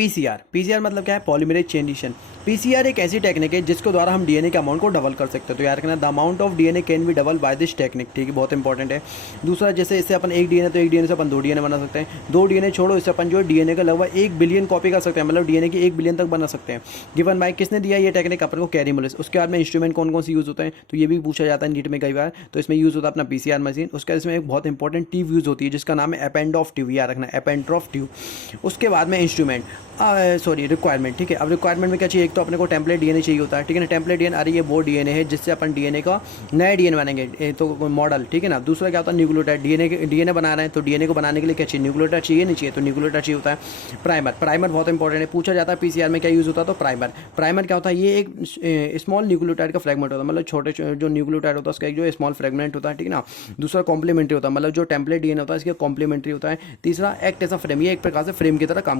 PCR. PCR मतलब क्या है? Polymerase chain reaction. पीसीआर एक ऐसी टेक्निक है जिसके द्वारा हम डीएनए के अमाउंट को डबल कर सकते हैं। तो याद रखना, the amount of DNA can be double by this technique. ठीक है, बहुत इंपॉर्टेंट है। दूसरा, जैसे इससे अपन एक डीएनए, तो एक डीएनए से अपन 2 डीएनए बना सकते हैं। 2 डीएनए छोड़ो, इससे अपन जो है डीएनए का लगभग 1 बिलियन कॉपी कर सकते हैं, मतलब डीएनए की 1 बिलियन तक बना सकते हैं। गिवन बाय किसने दिया ये टेक्निक? अपन को कैरी मुलिस। उसके बाद में इंस्ट्रूमेंट कौन कौन से यूज़ होते हैं, तो ये भी पूछा जाता है नीट में कई बार। तो इसमें यूज़ होता है अपना पीसीआर मशीन। उसके बाद इसमें एक बहुत इंपॉर्टेंट ट्यूब यूज़ होती है जिसका नाम है एपेंडॉफ ट्यूब। याद रखना, एपेंड्रॉफ ट्यूब। उसके बाद में इंस्ट्रूमेंट, सॉरी रिक्वायरमेंट। ठीक है, अब रिक्वायरमेंट में क्या चाहिए? एक तो अपने को टेम्पलेट डीएनए चाहिए होता है। ठीक है ना, टेम्पलेट डीएनए, अरे ये वो डीएनए है जिससे अपन डीएनए का नया डीएनए बनाएंगे, तो मॉडल। ठीक है ना। दूसरा क्या होता है? न्यूक्लियोटाइड। डीएनए बना रहे हैं, तो डीएनए को बनाने के लिए क्या चाहिए? न्यूक्लियोटाइड चाहिए, नहीं चाहिए? तो न्यूक्लियोटाइड चाहिए होता है। प्राइमर। प्राइमर बहुत इंपॉर्टेंट है, पूछा जाता है पीसीआर में क्या यूज़ होता है, तो प्राइमर। प्राइमर क्या होता है? ये एक स्मॉल न्यूक्लियोटाइड का फ्रेगमेंट होता है, मतलब छोटे जो न्यूक्लियोटाइड होता है उसका एक जो स्मॉल फ्रेगमेंट होता है। ठीक है ना। दूसरा कॉम्प्लीमेंट्री होता है, मतलब जो टेम्पलेट डीएनए होता है इसके कॉम्प्लीमेंट्री होता है। तीसरा एक्ट एज अ फ्रेम, ये एक प्रकार से फ्रेम की तरह काम